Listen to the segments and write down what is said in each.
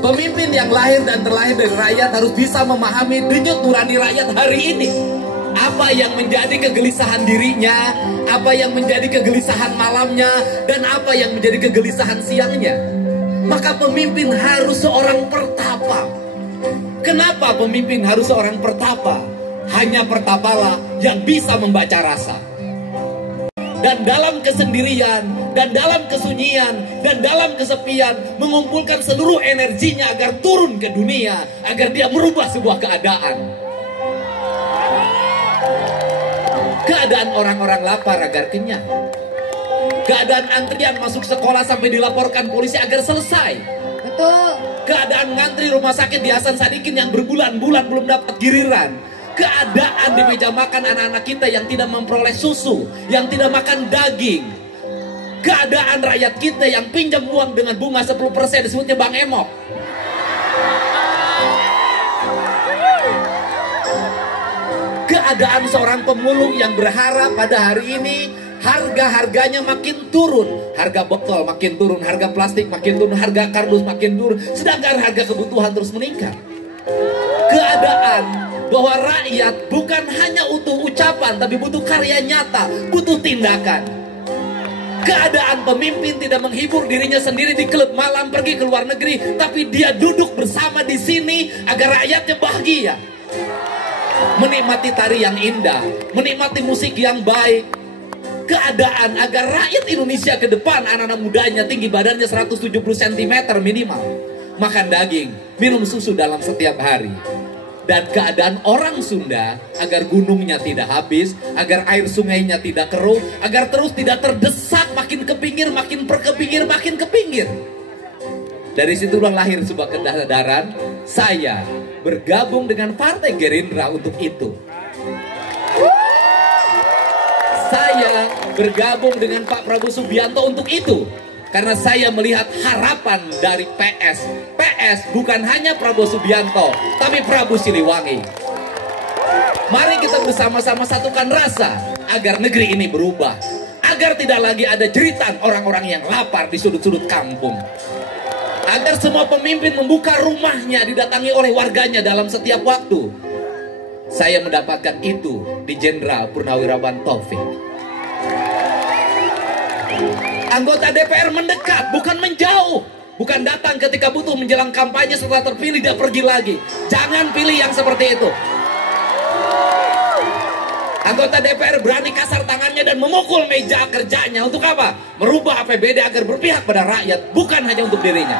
Pemimpin yang lahir dan terlahir dari rakyat harus bisa memahami denyut nurani rakyat hari ini. Apa yang menjadi kegelisahan dirinya, apa yang menjadi kegelisahan malamnya, dan apa yang menjadi kegelisahan siangnya. Maka pemimpin harus seorang pertapa. Kenapa pemimpin harus seorang pertapa? Hanya pertapalah yang bisa membaca rasa. Dan dalam kesendirian, dan dalam kesunyian, dan dalam kesepian, mengumpulkan seluruh energinya agar turun ke dunia, agar dia merubah sebuah keadaan. Keadaan orang-orang lapar agar kenyang. Keadaan antrian masuk sekolah sampai dilaporkan polisi agar selesai. Betul. Keadaan ngantri rumah sakit di Hasan Sadikin yang berbulan-bulan belum dapat giliran. Keadaan di meja makan anak-anak kita yang tidak memperoleh susu, yang tidak makan daging. Keadaan rakyat kita yang pinjam uang dengan bunga 10%, disebutnya Bang Emok. Keadaan seorang pemulung yang berharap pada hari ini harga-harganya makin turun. Harga botol makin turun, harga plastik makin turun, harga kardus makin turun. Sedangkan harga kebutuhan terus meningkat. Keadaan bahwa rakyat bukan hanya utuh ucapan, tapi butuh karya nyata, butuh tindakan. Keadaan pemimpin tidak menghibur dirinya sendiri di klub malam, pergi ke luar negeri, tapi dia duduk bersama di sini agar rakyatnya bahagia. Menikmati tari yang indah, menikmati musik yang baik. Keadaan agar rakyat Indonesia ke depan, anak-anak mudanya tinggi badannya 170 cm minimal. Makan daging, minum susu dalam setiap hari. Dan keadaan orang Sunda agar gunungnya tidak habis, agar air sungainya tidak keruh, agar terus tidak terdesak makin ke pinggir, makin perkepinggir, makin ke pinggir. Dari situlah lahir sebuah kesadaran, saya bergabung dengan Partai Gerindra untuk itu. Saya bergabung dengan Pak Prabowo Subianto untuk itu. Karena saya melihat harapan dari PS. PS bukan hanya Prabowo Subianto, tapi Prabu Siliwangi. Mari kita bersama-sama satukan rasa agar negeri ini berubah. Agar tidak lagi ada jeritan orang-orang yang lapar di sudut-sudut kampung. Agar semua pemimpin membuka rumahnya didatangi oleh warganya dalam setiap waktu. Saya mendapatkan itu di Jenderal Purnawirawan Taufik. Anggota DPR mendekat, bukan menjauh. Bukan datang ketika butuh menjelang kampanye, setelah terpilih dia pergi lagi. Jangan pilih yang seperti itu. Anggota DPR berani kasar tangannya dan memukul meja kerjanya. Untuk apa? Merubah APBD agar berpihak pada rakyat, bukan hanya untuk dirinya.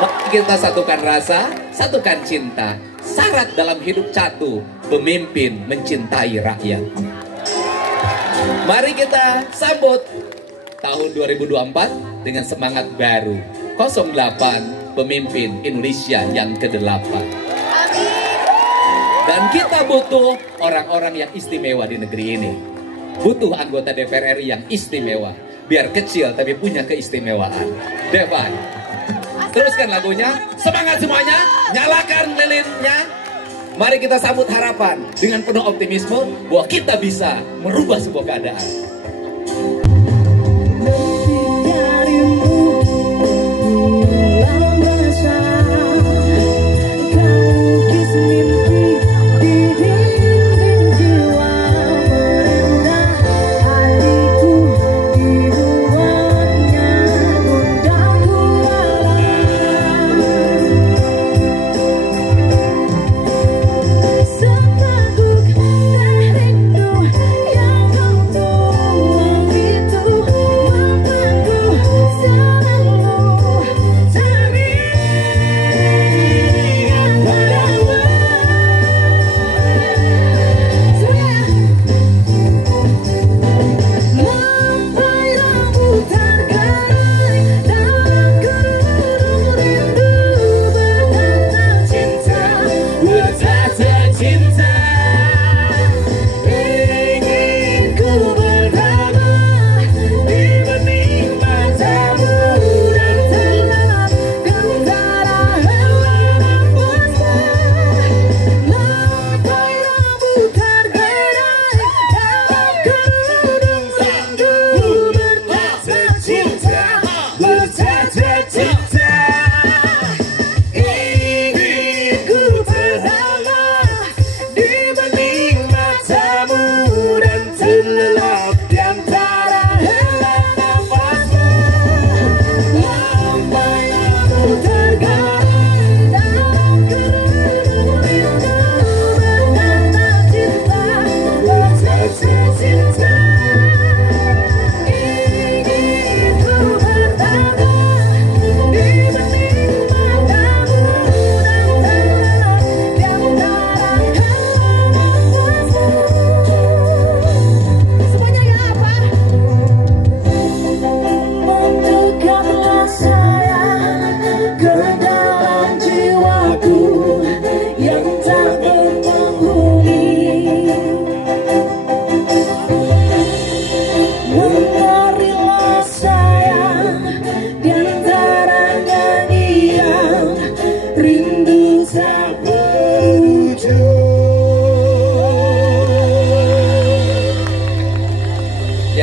Mari kita satukan rasa, satukan cinta. Syarat dalam hidup satu, pemimpin mencintai rakyat. Mari kita sambut tahun 2024 dengan semangat baru. 08 pemimpin Indonesia yang ke-8. Dan kita butuh orang-orang yang istimewa di negeri ini. Butuh anggota DPR RI yang istimewa. Biar kecil tapi punya keistimewaan. Devai, teruskan lagunya. Semangat semuanya. Nyalakan lilinnya. Mari kita sambut harapan dengan penuh optimisme bahwa kita bisa merubah sebuah keadaan.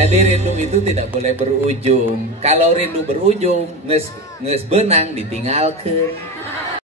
Jadi rindu itu tidak boleh berujung. Kalau rindu berujung, nges benang ditinggalkan.